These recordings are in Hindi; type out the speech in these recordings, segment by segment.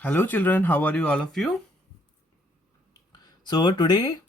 Hello children, how are you all of you? So today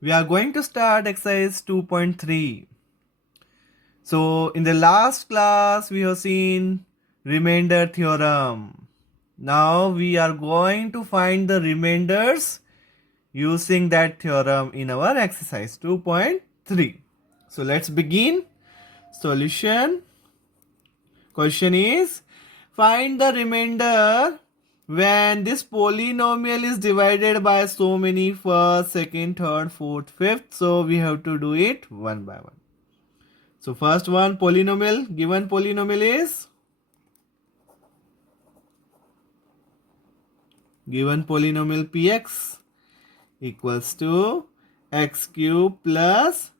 we are going to start exercise 2.3. So in the last class we have seen remainder theorem. Now we are going to find the remainders using that theorem in our exercise 2.3. So let's begin. Solution. Question is, find the remainder when this polynomial is divided by so many first, second, third, fourth, fifth. So we have to do it one by one. So first one, polynomial. Given polynomial is px equals to x cube plus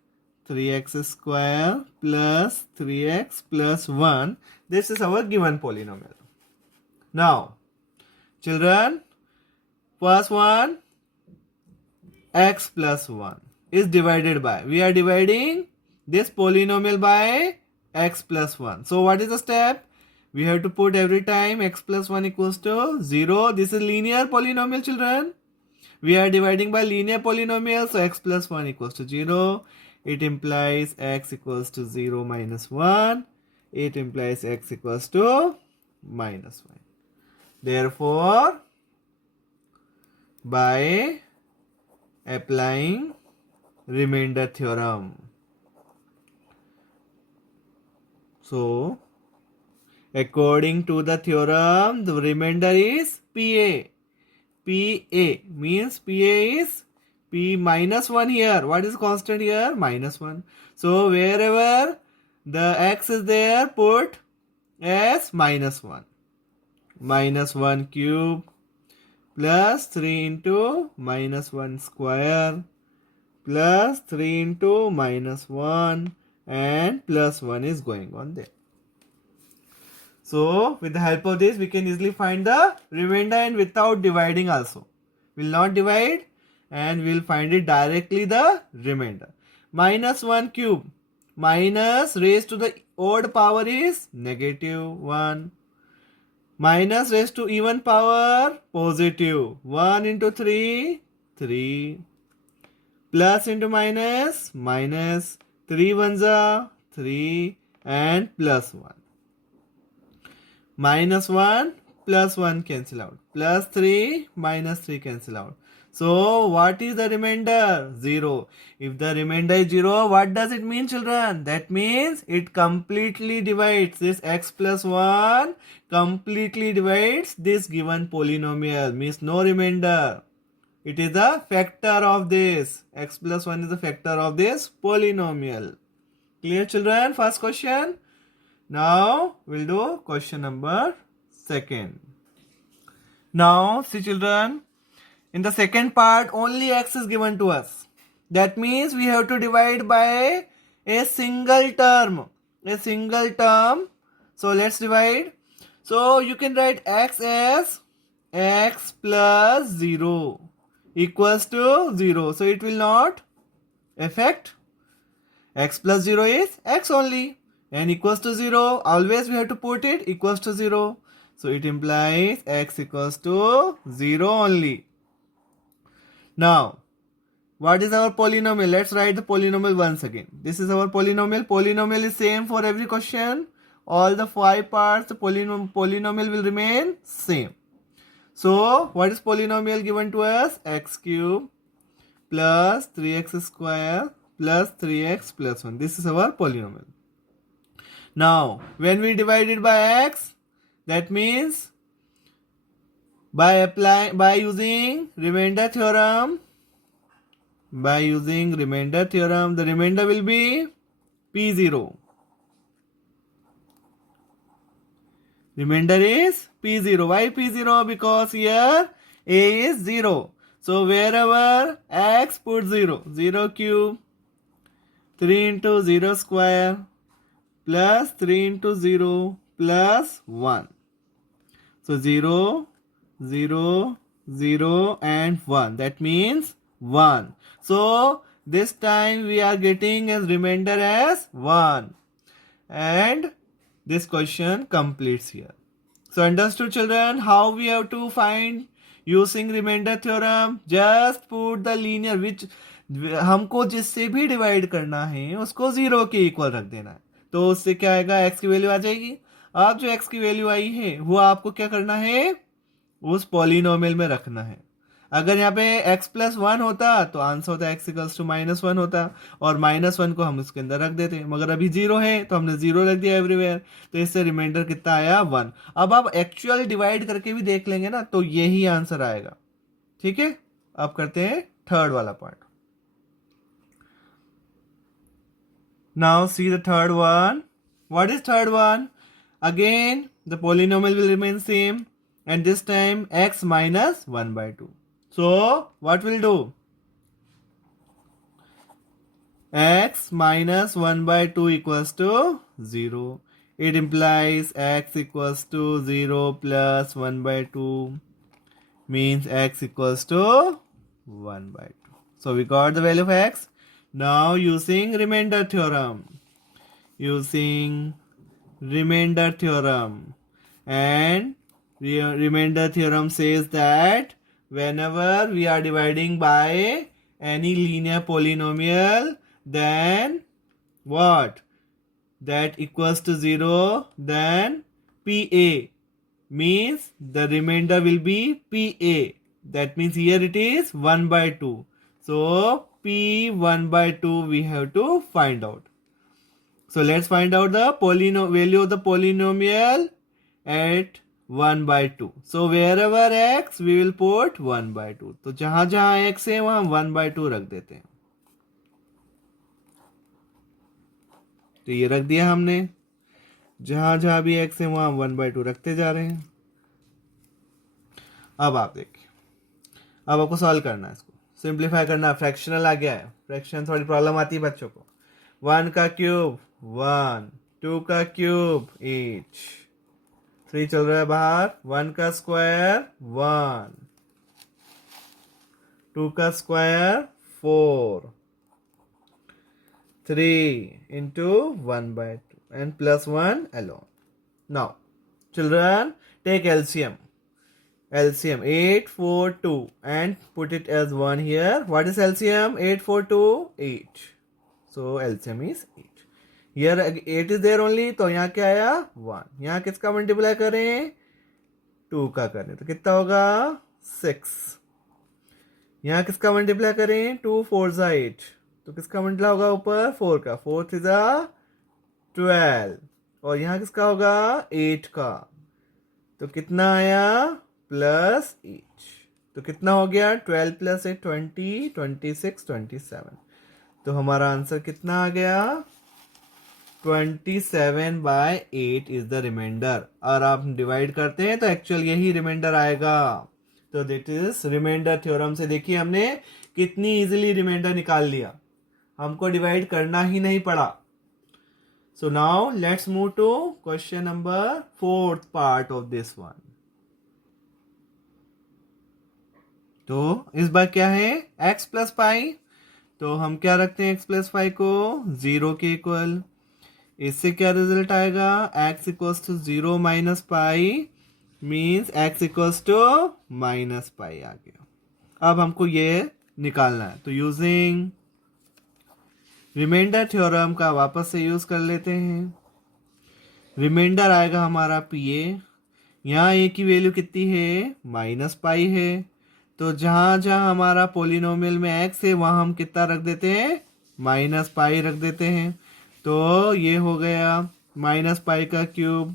3x square plus 3x plus 1. This is our given polynomial. Now, children, first one, x plus 1 is divided by, we are dividing this polynomial by x plus 1. So what is the step? We have to put every time x plus 1 equals to 0. This is linear polynomial, children. We are dividing by linear polynomial, so x plus 1 equals to 0. It implies x equals to 0 minus 1. It implies x equals to minus 1. Therefore, by applying remainder theorem, so according to the theorem, the remainder is PA. PA means PA is P minus 1 here. What is constant here? Minus 1. So wherever the x is there, put as minus 1. Minus 1 cube plus 3 into minus 1 square plus 3 into minus 1 and plus 1 is going on there. So with the help of this we can easily find the remainder and without dividing also. We will not divide and we will find it directly the remainder. Minus 1 cube minus raised to the odd power is negative 1. Minus raised to even power positive 1 into 3, 3. Plus into minus, minus 3 ones are 3 and plus 1. Minus 1 plus 1 cancel out. Plus 3 minus 3 cancel out. So what is the remainder? 0. If the remainder is 0, what does it mean, children? That means it completely divides this x plus 1 completely divides this given polynomial. Means no remainder. It is the factor of this. X plus 1 is the factor of this polynomial. Clear, children? First question. Now we'll do question number 2. Now see, children, in the second part only x is given to us. That means we have to divide by a single term. So let's divide. So you can write x as x plus 0 equals to 0. So it will not affect. X plus 0 is x only. And equals to 0. Always we have to put it equals to 0. So it implies x equals to 0 only. Now, what is our polynomial? Let's write the polynomial once again. This is our polynomial. Polynomial is same for every question. All the 5 parts, the polynomial will remain same. So, what is polynomial given to us? X cube plus 3x square plus 3x plus 1. This is our polynomial. Now, when we divide it by x, that means by using remainder theorem, the remainder will be P0. Remainder is P0. Why P0? Because here A is 0. So wherever x, put 0. 0 cube, 3 into 0 square, plus 3 into 0 plus 1. So 0, 0, 0 and 1. That means 1. So this time we are getting as remainder as 1. And this question completes here. So understood children how we have to find using remainder theorem? Just put the linear which हमको जिससे भी डिवाइड करना है उसको 0 के इक्वल रख देना है, तो उससे क्या आएगा, x की वैल्यू आ जाएगी। अब जो x की वैल्यू आई है वो आपको क्या करना है, उस पॉलिनोमियल में रखना है। अगर यहाँ पे x प्लस वन होता तो आंसर होता x इक्वल्स टू -1 होता, और -1 को हम उसके अंदर रख देते, मगर अभी 0 है तो हमने 0 रख दिया एवरीवेयर, तो इससे रिमाइंडर कितना आया 1। अब आप एक्चुअल डिवाइड करके भी देख लेंगे ना तो यही आंसर आएगा। ठीक है, अब करते हैं थर्ड वाला part. Now see the third one. What is third one? Again the polynomial will remain same and this time x minus 1/2. So what we'll do? X minus 1/2 equals to 0. It implies x equals to 0 plus 1/2 means x equals to 1/2. So we got the value of x. Now using remainder theorem. And remainder theorem says that whenever we are dividing by any linear polynomial, then what? That equals to 0, then PA means the remainder will be PA. That means here it is 1/2. So P 1/2 we have to find out. So let's find out the value of the polynomial at 1/2. So wherever x we will put 1/2. तो जहां जहां x है वहां 1/2 रख देते हैं। तो ये रख दिया हमने, जहां जहां भी x है वहां 1/2 रखते जा रहे हैं। अब आप देखिए, अब आपको सॉल्व करना है, इसको सिंप्लीफाई करना। फ्रैक्शनल आ गया है, फ्रैक्शन थोड़ी प्रॉब्लम आती है बच्चों को। 1 का क्यूब 1, 2 का क्यूब 8, 3 चल रहा है बाहर, 1 का स्क्वायर 1, 2 का square 4, 3 into 1/2 and plus 1 alone. Now children take LCM. 8, 4, 2 and put it as 1 here. What is LCM? 8, 4, 2, 8. So LCM is 8. Here 8 is there only, तो यहाँ क्या आया 1। यहाँ किसका मल्टीप्लाई करें, 2 का करें, तो कितना होगा 6। यहाँ किसका मल्टीप्लाई करें, 2 4 जा 8, तो किसका मल्टीप्लाई होगा ऊपर 4 का, 4 3 जा 12, और यहाँ किसका होगा 8 का, तो कितना आया +8। तो कितना हो गया 12 + 8 20, 26, 27। तो हमारा आंसर कितना आ गया 27/8 इज द रिमाइंडर। और आप डिवाइड करते हैं तो एक्चुअल यही रिमाइंडर आएगा। तो दैट इज रिमाइंडर थ्योरम से देखिए हमने कितनी इजीली रिमाइंडर निकाल लिया, हमको डिवाइड करना ही नहीं पड़ा। So now let's move to question number 4th part of this one. तो इस बार क्या है x प्लस पाई, तो हम क्या रखते हैं x प्लस पाई को 0 के इक्वल। इससे क्या रिजल्ट आएगा, x equals to 0 minus pi means x equals to minus pi आ गया। अब हमको ये निकालना है, तो यूजिंग रिमाइंडर थ्योरम का वापस से यूज कर लेते हैं। रिमाइंडर आएगा हमारा PA, यहाँ a की वैल्यू कितनी है -पाई है, तो जहां जहां हमारा पोलिनोमियल में x है वहां हम कितना रख देते हैं -पाई रख देते हैं। तो ये हो गया -पाई का क्यूब,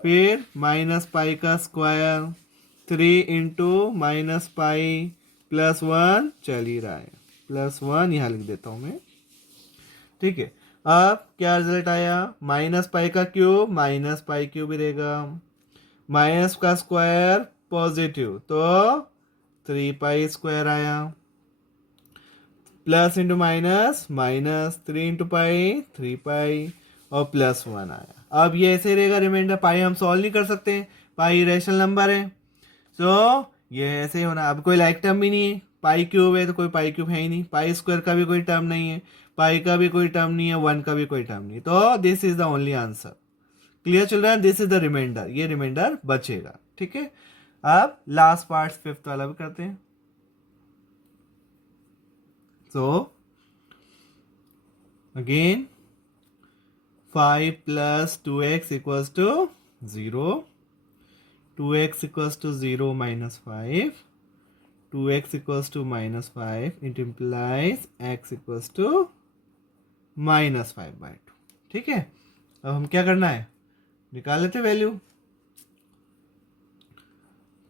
फिर -पाई का स्क्वायर, 3 इंटू -पाई प्लस 1 चल ही रहा है, +1 यहाँ लिख देता हूं मैं। ठीक है, अब क्या रिजल्ट आया, -पाई का क्यूब -पाई क्यूब ही रहेगा, माइनस का स्क्वायर पॉजिटिव तो 3 पाई स्क्वायर आया, plus into minus minus 3 into pi 3 पाई और +1 आया। अब ये ऐसे रहेगा रिमाइंडर, पाई हम सॉल्व नहीं कर सकते, पाई रैशनल नंबर है, सो ये ऐसे ही होना। अब कोई लाइक टर्म भी नहीं है, पाई क्यूब है तो कोई पाई क्यूब है ही नहीं, पाई स्क्वायर का भी कोई टर्म नहीं है, पाई का भी कोई टर्म नहीं है, 1 का भी कोई टर्म नहीं, तो this is the only answer. Clear children? This is the remainder, ये रिमाइंडर बचेगा, ठीक है। अब लास्ट पार्ट फिफ्थ वाला भी करते हैं। So again 5 plus 2x equals to 0, 2x equals to 0 minus 5, 2x equals to minus 5, it implies x equals to minus 5/2, ठीक है। अब हम क्या करना है, निकाल लेते वैल्यू।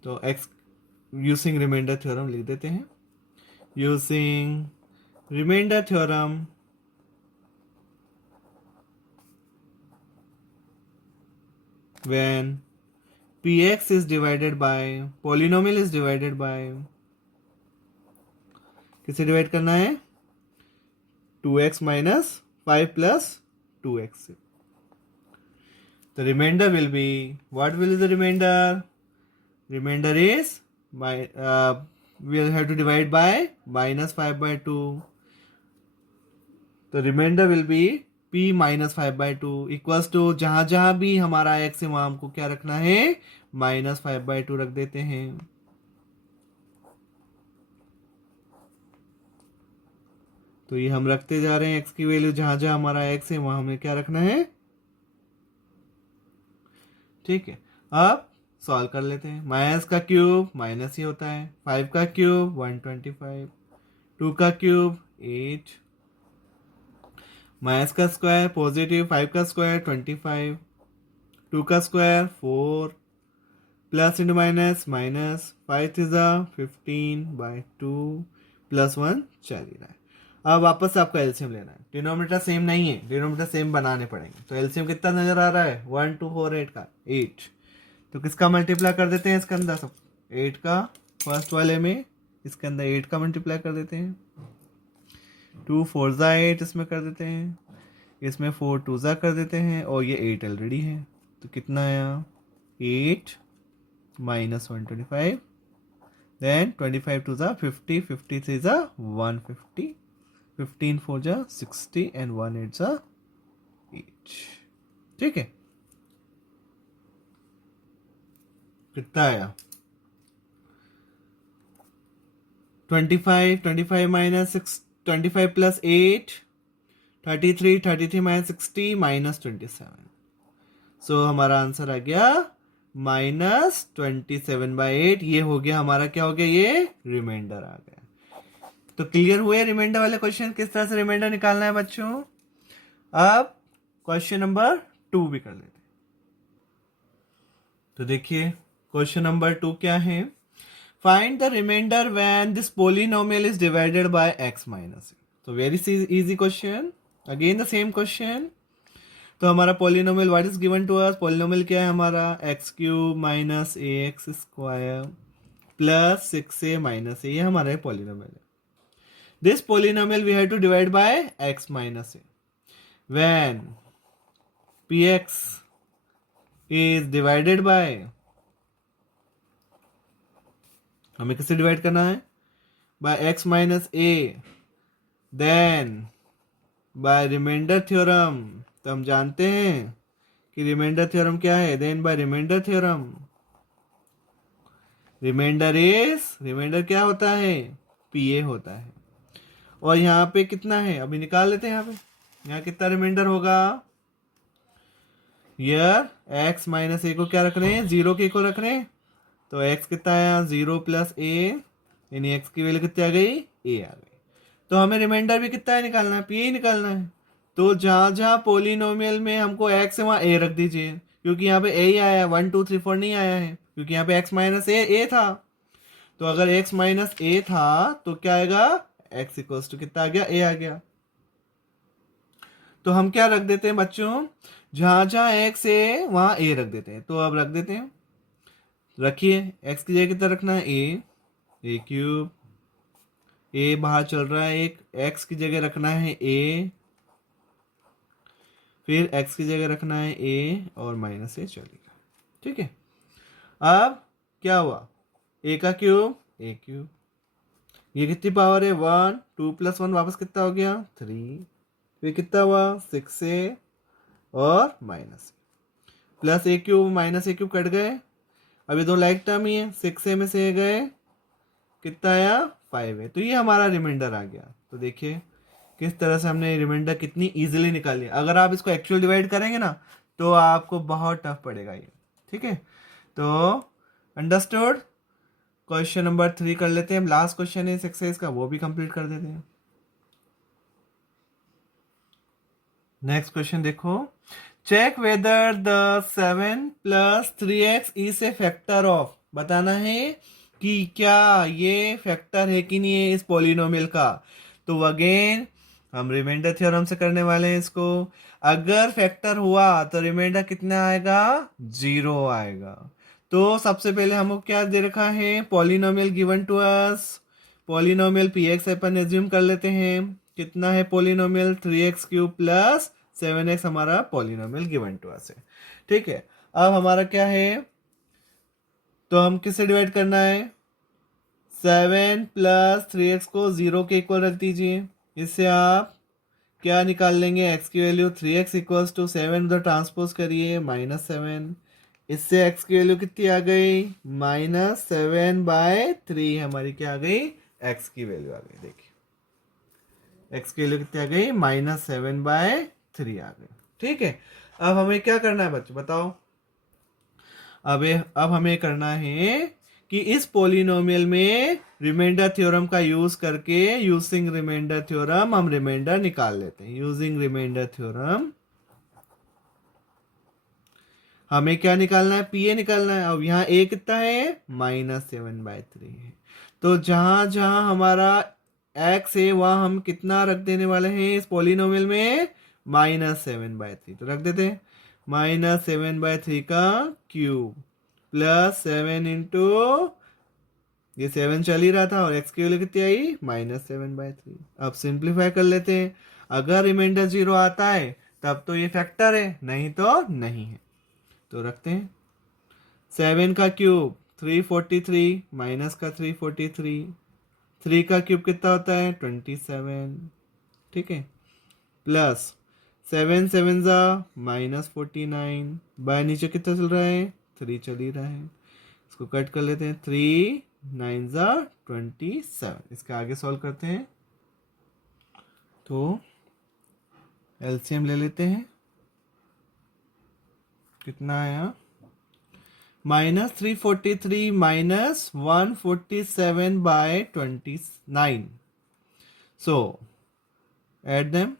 तो x यूजिंग रिमाइंडर थ्योरम लिख देते हैं। Using remainder theorem, when px is divided by polynomial is divided by, किसे डिवाइड करना है, 2x minus 5 plus 2x से। The remainder will be, what will be the remainder? Remainder is we'll have to divide by minus 5/2. तो remainder will be p minus 5/2 equals to, जहां जहां भी हमारा x है वहां हमको क्या रखना है, minus 5/2 रख देते हैं। तो ये हम रखते जा रहे हैं x की वैल्यू, जहां जहां हमारा x है वहां हमें क्या रखना है, ठीक है। अब सॉल्व कर लेते हैं। माइनस का क्यूब माइनस ही होता है, 5 का क्यूब 125, 2 का क्यूब 8, माइनस का स्क्वायर पॉजिटिव, 5 का स्क्वायर 25, 2 का square 4, plus into minus minus, 5 is 15/2 plus 1 चल ही रहा है। अब वापस से आपका एलसीएम लेना है। डिनोमिनेटर सेम नहीं है, डिनोमिनेटर सेम बनाने पड़ेंगे। तो एलसीएम कितना नजर आ रहा है, 1 2 4 8 का 8। तो किसका मल्टीप्लाई कर देते हैं इसके अंदर, सब 8 का, फर्स्ट वाले में इसके अंदर 8 का मल्टीप्लाई कर देते हैं। 2 4 ज़ा 8 इसमें कर देते हैं, इसमें 4 2 ज़ा कर देते हैं, और ये 8 ऑलरेडी है। तो कितना आया, 8 minus 125, then 25 2 ज़ा 50, 53 ज़ा 150, 15 4 ज़ा 60 and 1 8 ज़ा 8, ठीक है। कितना आया, 25 माइनस 25 प्लस 8 33, 33 माइनस 60 माइनस 27। सो हमारा आंसर आ गया -27/8। ये हो गया हमारा, क्या हो गया, ये रिमाइंडर आ गया। तो क्लियर हुए रिमाइंडर वाले क्वेश्चन, किस तरह से रिमाइंडर निकालना है बच्चों। अब क्वेश्चन नंबर 2 भी कर लेते हैं। तो देखिए क्वेश्चन नंबर 2 क्या है, find the remainder when this polynomial is divided by x minus. तो very easy question, again the same question. तो हमारा polynomial what is given to us, polynomial क्या है हमारा, x³ minus ax² plus 6a minus a, ये हमारा पोलिनोमियल है। This polynomial we have to divide by x minus a when px is divided by, हमें किससे डिवाइड करना है, by x minus a, then by remainder theorem. तो हम जानते हैं कि रिमाइंडर थ्योरम क्या है, then by remainder theorem, remainder क्या होता है, pa होता है। और यहाँ पे कितना है, अभी निकाल लेते हैं। यहाँ कितना रिमाइंडर होगा, यार x माइनस a को क्या रख रहे हैं, 0 के इक्वल रख रहे हैं। तो x कितना आया, 0 प्लस a, यानी x की वैल्यू कितनी आ गई, a आ गई। तो हमें रिमाइंडर भी कितना है निकालना है, pa ही निकालना है। तो जहां जहां पोलिनोमियल में हमको x है वहां a रख दीजिए, क्योंकि यहाँ पे a ही आया है, 1 2 3 4 नहीं आया है, क्योंकि यहाँ पे x माइनस a था। तो अगर x माइनस a था तो क्या आएगा, x इक्वल्स टू कितना आ गया, a आ गया। तो हम क्या रख देते हैं बच्चों, जहां जहां x है वहां a रख देते हैं। तो अब रख देते हैं, रखिए x की जगह कितना रखना है, a³, a बाहर चल रहा है एक, x की जगह रखना है a, फिर x की जगह रखना है a और माइनस a चलेगा, ठीक है। अब क्या हुआ, a का क्यूब a³, ये कितनी पावर है, 1, 2 प्लस 1 वापस कितना हो गया, 3, फिर कितना हुआ 6a और minus a। Plus A cube minus A cube cut गए, अभी दो लाइक टर्म ही है, 6 में से गए, कितना आया 5 है, तो ये हमारा रिमाइंडर आ गया। तो देखिए किस तरह से हमने रिमाइंडर कितनी इजीली निकाली। अगर आप इसको एक्चुअल डिवाइड करेंगे ना तो आपको बहुत टफ पड़ेगा ये, ठीक है। तो अंडरस्टूड। क्वेश्चन नंबर 3 कर लेते हैं, लास्ट क्वेश्चन है इस एक्सरसाइज का, वो भी कंप्लीट कर देते हैं। नेक्स्ट क्वेश्चन देखो, check whether the 7 + 3x is a factor of, बताना है कि क्या ये फैक्टर है कि नहीं है इस पॉलिनोमियल का। तो अगेन हम रिमाइंडर थ्योरम से करने वाले हैं इसको। अगर फैक्टर हुआ तो रिमाइंडर कितना आएगा, 0 आएगा। तो सबसे पहले हमको क्या दे रखा है, polynomial given to us, polynomial P X अपन एज्यूम कर लेते हैं। कितना है पॉलिनोमियल, 3x³ + 7x हमारा पॉलिनोमियल गिवन टू अस है, ठीक है। अब हमारा क्या है, तो हम किससे डिवाइड करना है, 7 + 3x को 0 के इक्वल रख दीजिए। इससे आप क्या निकाल लेंगे, x की वैल्यू 3x = 7 उधर ट्रांसपोज करिए -7। इससे x की वैल्यू कितनी आ गई, -7/3 हमारी क्या आ गई, x की वैल्यू आ गई। देखिए x की वैल्यू कितनी आ गई, -7/3 आ गई, ठीक है। अब हमें क्या करना है बच्चों बताओ, अब हमें करना है कि इस पॉलिनोमियल में रिमाइंडर थ्योरम का यूज करके, यूजिंग रिमाइंडर थ्योरम हम रिमाइंडर निकाल लेते हैं। यूजिंग रिमाइंडर थ्योरम हमें क्या निकालना है, पी ए निकालना है। अब यहाँ ए कितना है, -7/3 है। तो जहां जहां हमारा x है वहां हम कितना रख देने वाले हैं इस पॉलिनोमियल में, -7/3। तो रख देते हैं -7/3 का क्यूब +7 इंटू, ये 7 चल ही रहा था और x की वैल्यू कितनी आई, -7/3। अब सिंप्लीफाई कर लेते हैं, अगर रिमाइंडर 0 आता है तब तो ये फैक्टर है, नहीं तो नहीं है। तो रखते हैं 7 का क्यूब 343 माइनस का 343, 3 का क्यूब कितना होता है 27, ठीक है, प्लस 7 7 ज़ा -49, बाय नीचे कितना चल रहा है 3 चल ही रहा है, इसको कट कर लेते हैं, 3 9 ज़ा 27। इसके आगे सॉल्व करते हैं, तो एलसीएम ले लेते हैं, कितना आया -343 -147/29, so add them।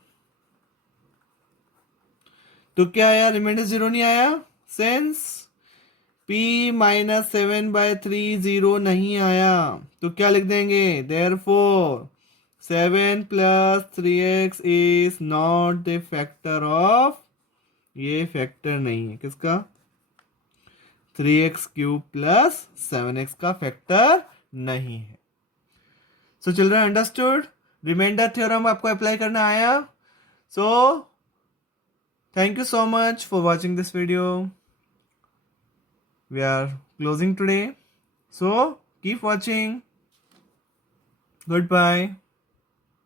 तो क्या आया, रिमाइंडर 0 नहीं आया, सेंस p -7/3 0 नहीं आया, तो क्या लिख देंगे, therefore 7 + 3x is not the factor of, ये फैक्टर नहीं है किसका, 3x³ + 7x का फैक्टर नहीं है। So children understood, remainder theorem आपको अप्लाई करना आया। So thank you so much for watching this video, we are closing today, so keep watching, good bye.